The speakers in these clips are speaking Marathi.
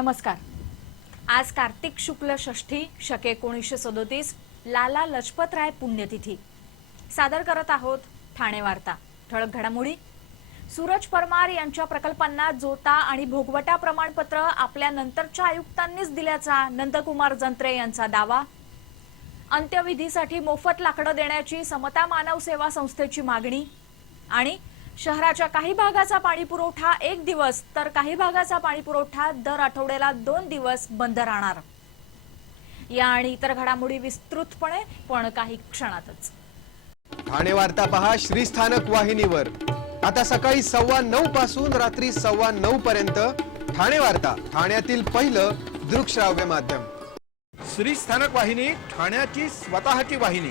नमस्कार. आज कार्तिक शुक्ल षष्ठी शके एकोणीसशे सदोतीस लाला लजपतराय पुण्यतिथी. सादर करत आहोत ठाणे वार्ता. ठळक घडामोडी. सूरज परमार यांच्या प्रकल्पांना जोता आणि भोगवटा प्रमाणपत्र आपल्या नंतरच्या आयुक्तांनीच दिल्याचा नंदकुमार जंत्रे यांचा दावा. अंत्यविधीसाठी मोफत लाकडं देण्याची समता मानव सेवा संस्थेची मागणी आणि शहराच्या काही भागाचा पाणी पुरवठा एक दिवस तर काही भागाचा पाणी पुरवठा दर आठवड्याला दोन दिवस बंद राहणार. या आणि इतर घडामोडी विस्तृतपणे पण काही क्षणातच. ठाणे वार्ता पहा श्रीस्थानक वाहिनीवर. आता सकाळी सव्वा नऊ पासून रात्री सव्वा नऊ पर्यंत ठाणे वार्ता ठाण्यातील पहिलं दृकश्राव्य माध्यम. श्री स्थानक वाहिनी ठाण्याची स्वतःची वाहिनी.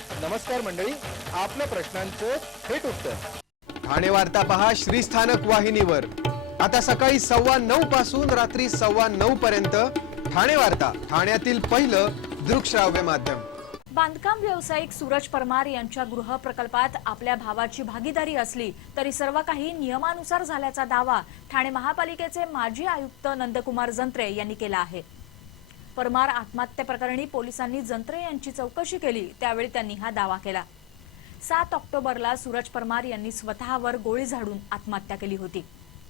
नमस्कार मंडळी आपल्या प्रश्नांचं थेट उत्तर. ठाणे वार्ता पहा श्रीस्थानक वाहिनीवर. आता सकाळी सव्वा नऊ पासून रात्री सव्वा नऊ पर्यंत ठाणे वार्ता ठाण्यातील पहिलं दृकश्राव्य माध्यम. बांधकाम व्यावसायिक सूरज परमार यांच्या गृह प्रकल्पात आपल्या भावाची भागीदारी असली तरी सर्व काही नियमानुसार झाल्याचा दावा ठाणे महापालिकेचे माजी आयुक्त नंदकुमार जंत्रे यांनी केला आहे. परमार आत्महत्येप्रकरणी पोलिसांनी जंत्रे यांची चौकशी केली. त्यावेळी त्यांनी हा दावा केला. सात ऑक्टोबरला सूरज परमार यांनी स्वतःवर गोळी झाडून आत्महत्या केली होती.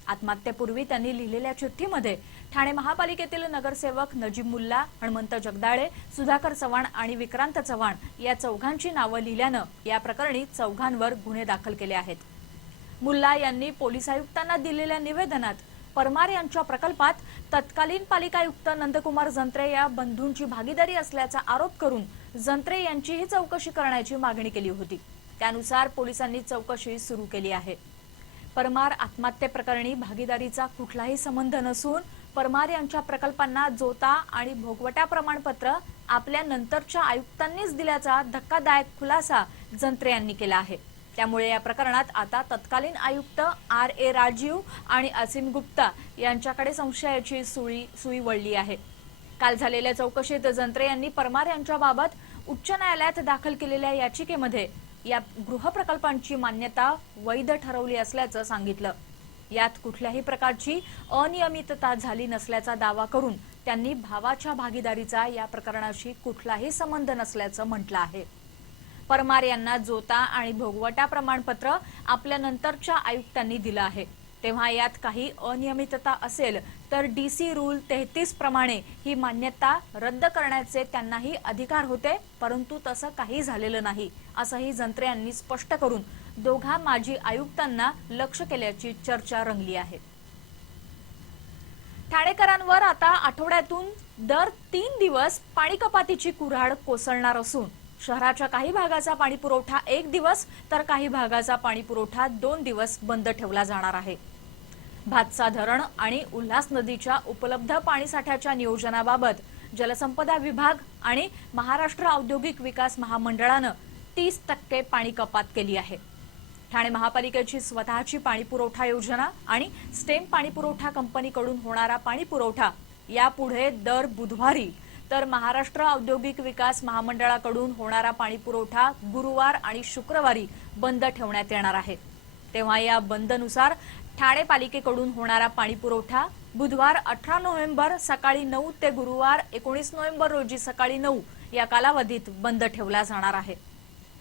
आत्महत्येपूर्वी त्यांनी लिहिलेल्या चिठ्ठीमध्ये ठाणे महापालिकेतील नगरसेवक नजीब मुल्ला हणमंत जगदाळे सुधाकर चव्हाण आणि विक्रांत चव्हाण या चौघांची नावं लिहिल्यानं या प्रकरणी चौघांवर गुन्हे दाखल केले आहेत. मुल्ला यांनी पोलीस आयुक्तांना दिलेल्या निवेदनात परमार यांच्या प्रकल्पात तत्कालीन पालिका आयुक्त नंदकुमार जंत्रे या बंधूंची भागीदारी असल्याचा आरोप करून जंत्रे यांचीही चौकशी करण्याची मागणी केली होती. त्यानुसार पोलिसांनी चौकशी सुरू केली आहे. परमार आत्महत्येप्रकरणी भागीदारीचा कुठलाही संबंध नसून परमार यांच्या प्रकल्पांना जोता आणि भोगवटा प्रमाणपत्र आपल्या नंतरच्या आयुक्तांनीच दिल्याचा धक्कादायक खुलासा जंत्रे यांनी केला आहे. त्यामुळे या प्रकरणात आता तत्कालीन आयुक्त आर ए राजीव आणि असीम गुप्ता यांच्याकडे संशयाची सुळी सुई वळली आहे. काल झालेल्या चौकशीत जंत्रे यांनी परमार यांच्याबाबत उच्च न्यायालयात दाखल केलेल्या याचिकेमध्ये या गृहप्रकल्पांची मान्यता वैध ठरवली असल्याचं सांगितलं. यात कुठल्याही प्रकारची अनियमितता झाली नसल्याचा दावा करून त्यांनी भावाच्या भागीदारीचा या प्रकरणाशी कुठलाही संबंध नसल्याचं म्हटलं आहे. परमार यांना जोता आणि भोगवटा प्रमाणपत्र आपल्या नंतरच्या आयुक्तांनी दिलं आहे. तेव्हा यात काही अनियमितता असेल तर डी सी रूल तेहतीस प्रमाणे ही मान्यता रद्द करण्याचे त्यांनाही अधिकार होते परंतु तसं काही झालेलं नाही असंही जंत्रे यांनी स्पष्ट करून दोघा माजी आयुक्तांना लक्ष केल्याची चर्चा रंगली आहे. ठाणेकरांवर आता आठवड्यातून दर तीन दिवस पाणी कपातीची कुऱ्हाड कोसळणार असून शहराच्या काही भागाचा पाणी पुरवठा एक दिवस तर काही भागाचा पाणी पुरवठा दोन दिवस बंद ठेवला जाणार आहे. भातसा धरण आणि उल्हास नदीच्या उपलब्ध पाणीसाठ्याच्या नियोजनाबाबत जलसंपदा विभाग आणि महाराष्ट्र औद्योगिक विकास महामंडळानं तीस टक्के पाणी कपात केली आहे. ठाणे महापालिकेची स्वतःची पाणी पुरवठा योजना आणि स्टेम पाणी पुरवठा कंपनीकडून होणारा पाणी पुरवठा यापुढे दर बुधवारी तर महाराष्ट्र औद्योगिक विकास महामंडळाकडून होणारा पाणी पुरवठा गुरुवार आणि शुक्रवारी बंद ठेवण्यात येणार आहे. तेव्हा या बंदनुसार ठाणे पालिकेकडून होणारा पाणी पुरवठा बुधवार अठरा नोव्हेंबर सकाळी नऊ ते गुरुवार एकोणीस नोव्हेंबर रोजी सकाळी नऊ या कालावधीत बंद ठेवला जाणार आहे.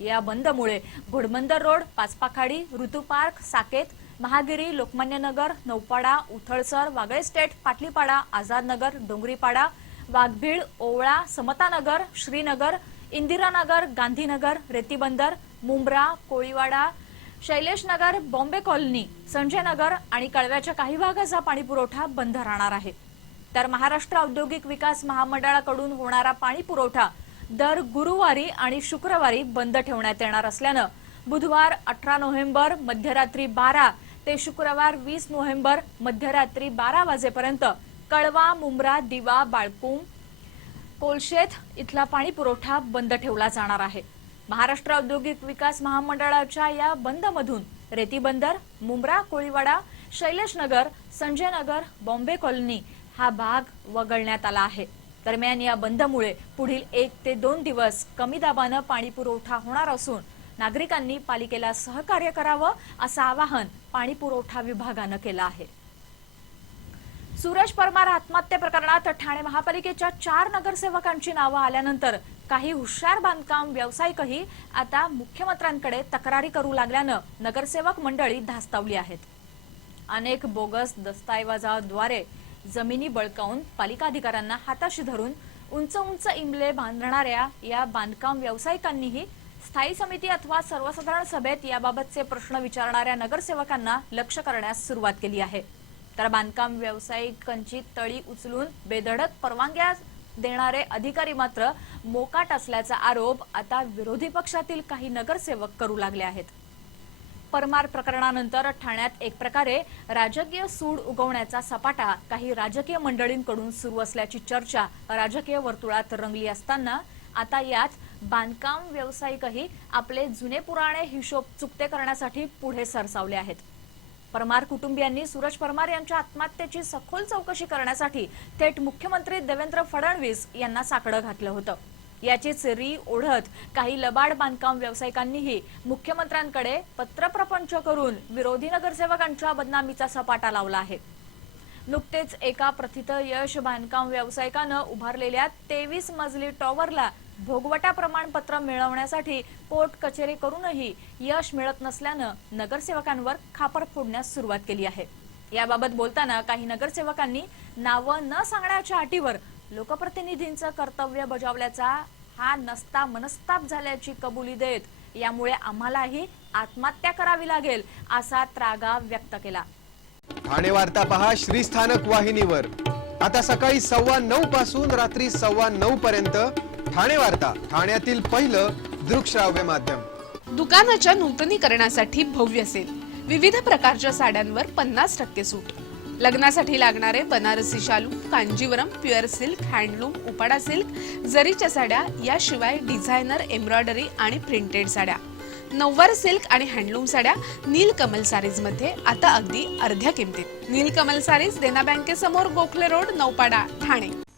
या बंदमुळे Ghodbunder road Pachpakhadi Ritu park Saket Mahagiri Lokmanyanagar Naupada Uthalsar Wagle estate Patlipada Azadnagar Dongripada Waghbhid Owala Samtanagar Shrinagar Indiranagar Gandhinagar Retibunder Mumbra Koliwada Shaileshnagar Bombay colony Sanjay Nagar आणि कळव्याच्या काही भागाचा पाणी पुरवठा बंद राहणार आहे. तर महाराष्ट्र औद्योगिक विकास महामंडळाकडून होणारा पाणी पुरवठा दर गुरुवारी आणि शुक्रवारी बंद ठेवण्यात येणार असल्यानं बुधवार अठरा नोव्हेंबर मध्यरात्री बारा ते शुक्रवार वीस नोव्हेंबर मध्यरात्री बारा वाजेपर्यंत कळवा मुंब्रा दिवा बाळकुम कोलशेत इथला पाणी पुरवठा बंद ठेवला जाणार आहे. महाराष्ट्र औद्योगिक विकास महामंडळाच्या या बंदमधून रेती बंदर मुंब्रा कोळीवाडा शैलेशनगर संजयनगर संजय नगर बॉम्बे कॉलनी हा भाग वगळण्यात आला आहे. दरम्यान या बंदमुळे पुढील एक ते दोन दिवस कमी दाबानं पाणी पुरवठा होणार असून नागरिकांनी पालिकेला सहकार्य करावं असं आवाहन पाणी पुरवठा विभागानं केलं आहे. सूरज परमार आत्महत्या प्रकरणात ठाणे महापालिकेच्या चार नगरसेवकांची नावं आल्यानंतर काही हुशार बांधकाम व्यावसायिकही आता मुख्यमंत्र्यांकडे तक्रारी करू लागल्यानं नगरसेवक मंडळी धास्तावली आहेत. अनेक बोगस दस्तऐवजाद्वारे जमिनी बळकावून पालिका अधिकाऱ्यांना हाताशी धरून उंच उंच इमले बांधणाऱ्या या बांधकाम व्यावसायिकांनीही स्थायी समिती अथवा सर्वसाधारण सभेत याबाबतचे प्रश्न विचारणाऱ्या नगरसेवकांना लक्ष करण्यास सुरुवात केली आहे. तर बांधकाम व्यावसायिकांची तळी उचलून बेधडक परवानग्या देणारे अधिकारी मात्र मोकाट असल्याचा आरोप आता विरोधी पक्षातील काही नगरसेवक करू लागले आहेत. परमार प्रकरणानंतर ठाण्यात एक प्रकारे राजकीय सूड उगवण्याचा सपाटा काही राजकीय मंडळींकडून सुरू असल्याची चर्चा राजकीय वर्तुळात रंगली असताना आता यात बांधकाम व्यावसायिकही आपले जुने पुराणे हिशोब चुकते करण्यासाठी पुढे सरसावले आहेत. परमार कुटुंबियांनी सूरज परमार यांच्या आत्महत्येची सखोल चौकशी करण्यासाठी थेट मुख्यमंत्री देवेंद्र फडणवीस यांना साकडं घातलं होतं. याचीच री ओढत काही लबाड बांधकाम व्यावसायिकांनीही मुख्यमंत्र्यांकडे पत्रप्रपंच करून विरोधी नगरसेवकांच्या बदनामीचा सपाटा लावला आहे. नुकतेच एका प्रथित यश बांधकाम व्यावसायिकानं उभारलेल्या तेवीस मजली टॉवरला भोगवटा प्रमाणपत्र मिळवण्यासाठी कोर्ट कचेरी करूनही यश मिळत नसल्यानं नगरसेवकांवर खापर फोडण्यास सुरुवात केली आहे. याबाबत बोलताना काही नगरसेवकांनी नावं न सांगण्याच्या अटीवर लोकप्रतिनिधींचं कर्तव्य बजावल्याचा हा नसता मनस्ताप झाल्याची कबुली देत यामुळे आम्हालाही आत्महत्या करावी लागेल असा त्रागा व्यक्त केला. ठाणे वार्ता पहा श्रीस्थानक वाहिनीवर. आता सकाळी सव्वा नऊ पासून रात्री सव्वा नऊ पर्यंत ठाणे वार्ता ठाण्यातील पहिलं दृकश्राव्य माध्यम. दुकानाच्या नूतनीकरणासाठी भव्य सेल. विविध प्रकारच्या साड्यांवर पन्नास टक्के सूट. लग्नासाठी लागणारे बनारसी शालू Kanjeevaram pure silk handloom Uppada silk जरीच्या साड्या याशिवाय डिझायनर एम्ब्रॉयडरी आणि प्रिंटेड साड्या. नऊवार सिल्क आणि हँडलूम साड्या नीलकमल सारीजमध्ये आता अगदी अर्ध्या किमतीत. नीलकमल सारीज देना बँकेसमोर गोखले रोड नौपाडा ठाणे.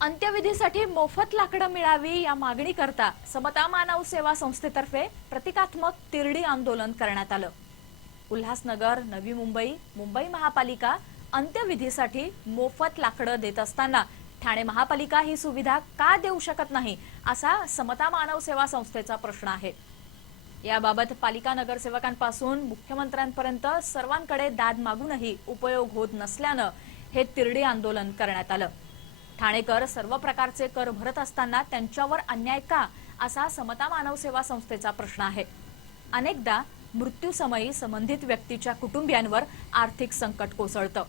अंत्यविधीसाठी मोफत लाकडं मिळावी या मागणीकरता समता मानव सेवा संस्थेतर्फे प्रतिकात्मक तिरडी आंदोलन करण्यात आलं. उल्हासनगर नवी मुंबई मुंबई महापालिका अंत्यविधीसाठी मोफत लाकडं देत असताना ठाणे महापालिका ही सुविधा का देऊ शकत नाही असा समता मानव सेवा संस्थेचा प्रश्न आहे. याबाबत पालिका नगरसेवकांपासून मुख्यमंत्र्यांपर्यंत सर्वांकडे दाद मागूनही उपयोग होत नसल्यानं हे तिरडी आंदोलन करण्यात आलं. ठाणेकर सर्व प्रकारचे कर भरत असताना त्यांच्यावर अन्याय का असा समता मानव सेवा संस्थेचा प्रश्न आहे. अनेकदा मृत्यूसमयी संबंधित व्यक्तीच्या कुटुंबियांवर आर्थिक संकट कोसळतं.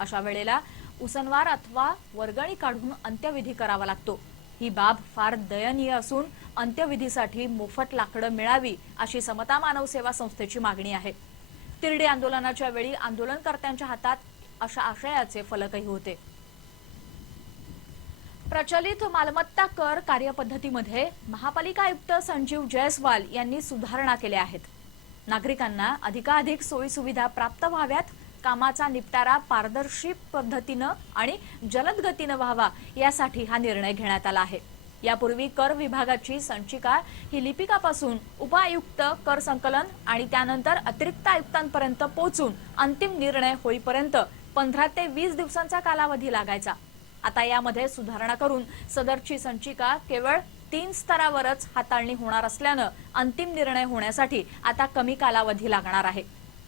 अशा वेळेला उसनवार अथवा वर्गणी काढून अंत्यविधी करावा लागतो. ही बाब फार दयनीय असून अंत्यविधीसाठी मोफत लाकडं मिळावी अशी समता मानव सेवा संस्थेची मागणी आहे. तिरडे आंदोलनाच्या वेळी आंदोलनकर्त्यांच्या हातात अशा आशयाचे फलकही होते. प्रचलित मालमत्ता कर कार्यपद्धतीमध्ये महापालिका आयुक्त संजीव जयस्वाल यांनी सुधारणा केल्या आहेत. नागरिकांना अधिकाधिक सोयीसुविधा प्राप्त व्हाव्यात कामाचा निपटारा पारदर्शी पद्धतीनं आणि जलद गतीनं व्हावा यासाठी हा निर्णय घेण्यात आला आहे. यापूर्वी कर विभागाची संचिका ही लिपिकापासून उपआयुक्त कर संकलन आणि त्यानंतर अतिरिक्त आयुक्तांपर्यंत पोहोचून अंतिम निर्णय होईपर्यंत पंधरा ते वीस दिवसांचा कालावधी लागायचा. आता यामध्ये सुधारणा करून सदरची संचिका केवळ तीन स्तरावरच हाताळणी होणार असल्यानं अंतिम निर्णय होण्यासाठी आता कमी कालावधी लागणार आहे.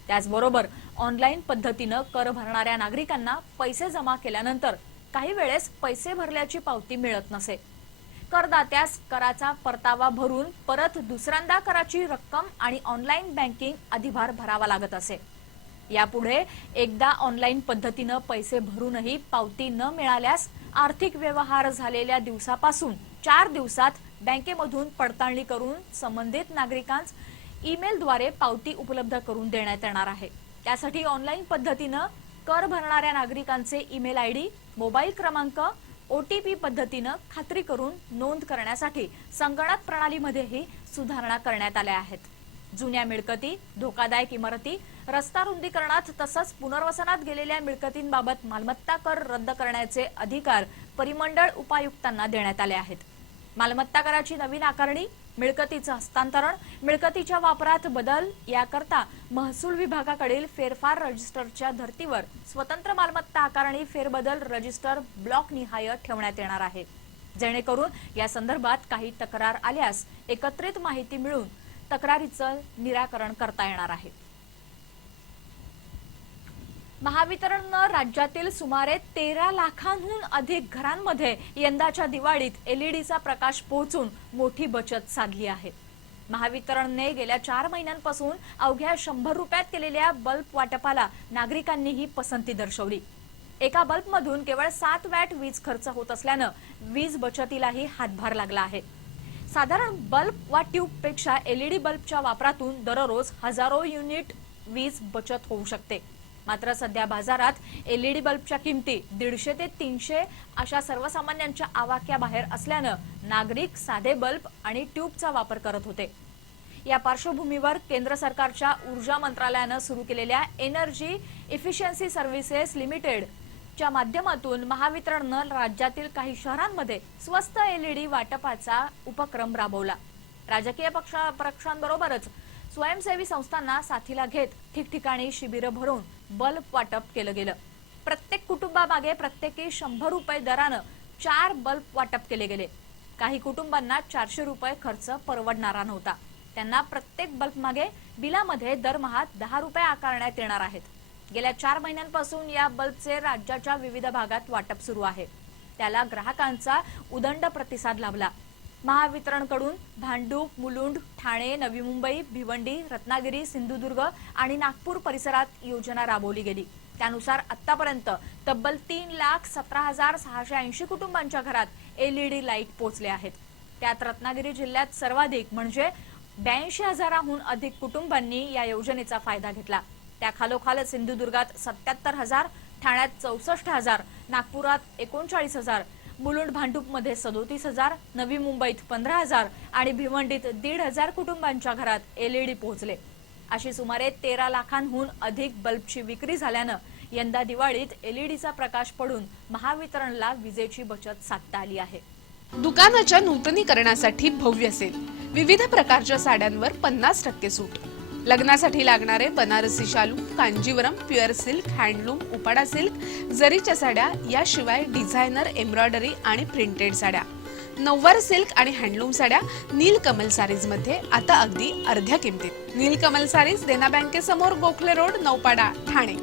त्याचबरोबर ऑनलाईन पद्धतीनं कर भरणाऱ्या नागरिकांना पैसे जमा केल्यानंतर काही वेळेस पैसे भरल्याची पावती मिळत नसे. करदात्यास कराचा परतावा भरून परत दुसऱ्यांदा कराची रक्कम आणि ऑनलाईन बँकिंग अधिभार भरावा लागत असे. यापुढे एकदा ऑनलाईन पद्धतीनं पैसे भरूनही पावती न मिळाल्यास आर्थिक व्यवहार झालेल्या दिवसापासून चार दिवसात बँकेमधून पडताळणी करून संबंधित नागरिकांस ईमेलद्वारे पावती उपलब्ध करून देण्यात येणार आहे. त्यासाठी ऑनलाईन पद्धतीनं कर भरणाऱ्या नागरिकांचे ईमेल आय डी मोबाईल क्रमांक ओ टी पी पद्धतीनं खात्री करून नोंद करण्यासाठी संगणक प्रणालीमध्येही सुधारणा करण्यात आल्या आहेत. जुन्या मिळकती धोकादायक इमारती रस्ता रुंदीकरणात तसंच पुनर्वसनात गेलेल्या मिळकतींबाबत मालमत्ता कर रद्द करण्याचे अधिकार परिमंडळ उपायुक्तांना देण्यात आले आहेत. मालमत्ता कराची नवीन आकारणी मिळकतीचं हस्तांतरण मिळकतीच्या वापरात बदल याकरता महसूल विभागाकडील फेरफार रजिस्टरच्या धर्तीवर स्वतंत्र मालमत्ता आकारणी फेरबदल रजिस्टर ब्लॉक निहाय ठेवण्यात येणार आहे. जेणेकरून या संदर्भात काही तक्रार आल्यास एकत्रित माहिती मिळून तक्रारीचं निराकरण करता येणार आहे. महावितरणनं राज्यातील सुमारे तेरा लाखांहून अधिक घरांमध्ये यंदाच्या दिवाळीत एलईडीचा प्रकाश पोहोचून मोठी बचत साधली आहे. महावितरणने गेल्या चार महिन्यांपासून अवघ्या शंभर रुपयात केलेल्या बल्ब वाटपाला नागरिकांनीही पसंती दर्शवली. एका बल्बमधून केवळ सात वॅट वीज खर्च होत असल्यानं वीज बचतीलाही हातभार लागला आहे. साधारण बल्ब वा ट्यूबपेक्षा एलईडी बल्बच्या वापरातून दररोज हजारो युनिट वीज बचत होऊ शकते. मात्र सध्या बाजारात एलईडी बल्बच्या किमती दीडशे ते तीनशे अशा सर्वसामान्यांच्या आवाक्याबाहेर असल्यानं नागरिक साधे बल्ब आणि ट्यूबचा वापर करत होते. या पार्श्वभूमीवर केंद्र सरकारच्या ऊर्जा मंत्रालयानं सुरू केलेल्या एनर्जी इफिशियन्सी सर्व्हिसेस लिमिटेड च्या माध्यमातून महावितरणनं राज्यातील काही शहरांमध्ये स्वस्त एलईडी वाटपाचा उपक्रम राबवला. राजकीय पक्षा पक्षांबरोबरच स्वयंसेवी संस्थांना साथीला घेत ठिकठिकाणी शिबिरं भरून बल्ब वाटप केलं गेलं. प्रत्येक कुटुंबामागे प्रत्येकी शंभर रुपये दरानं चार बल्ब वाटप केले गेले. काही कुटुंबांना चारशे रुपये खर्च परवडणारा नव्हता. त्यांना प्रत्येक बल्ब मागे बिलामध्ये दरमहा दहा रुपये आकारण्यात येणार आहेत. गेल्या चार महिन्यांपासून या बल्बचे राज्याच्या विविध भागात वाटप सुरू आहे. त्याला ग्राहकांचा उदंड प्रतिसाद लाभला. महावितरणकडून भांडूप मुलुंड ठाणे नवी मुंबई भिवंडी रत्नागिरी सिंधुदुर्ग आणि नागपूर परिसरात योजना राबवली गेली. त्यानुसार आतापर्यंत तब्बल तीन लाख सतरा हजार सहाशे ऐंशी कुटुंबांच्या घरात एलईडी लाइट पोहोचले आहेत. त्यात रत्नागिरी जिल्ह्यात सर्वाधिक म्हणजे ब्याऐंशी हजाराहून अधिक कुटुंबांनी या योजनेचा फायदा घेतला. त्या खालोखाल सिंधुदुर्गात सत्याहत्तर हजार ठाण्यात चौसष्ट हजार नागपुरात एकोणचाळीस हजार मुलुंड भांडूपमध्ये सदोतीस हजार नवी मुंबईत पंधरा हजार आणि भिवंडीत दीड हजार कुटुंबांच्या घरात एलईडी पोहोचले. अशी सुमारे तेरा लाखांहून अधिक बल्बची विक्री झाल्यानं यंदा दिवाळीत एलईडीचा प्रकाश पडून महावितरणला विजेची बचत साधता आली आहे. दुकानाच्या नूतनीकरणासाठी भव्य सेल. विविध प्रकारच्या साड्यांवर पन्नास टक्के सूट. लग्नासाठी लागणारे बनारसी शालू Kanjeevaram pure silk handloom Uppada silk जरीच्या साड्या याशिवाय डिझायनर एम्ब्रॉयडरी आणि प्रिंटेड साड्या. नऊवार सिल्क आणि हँडलूम साड्या नीलकमल सारीजमध्ये आता अगदी अर्ध्या किमतीत. नीलकमल सारीज देना बँकेसमोर गोखले रोड नौपाडा ठाणे.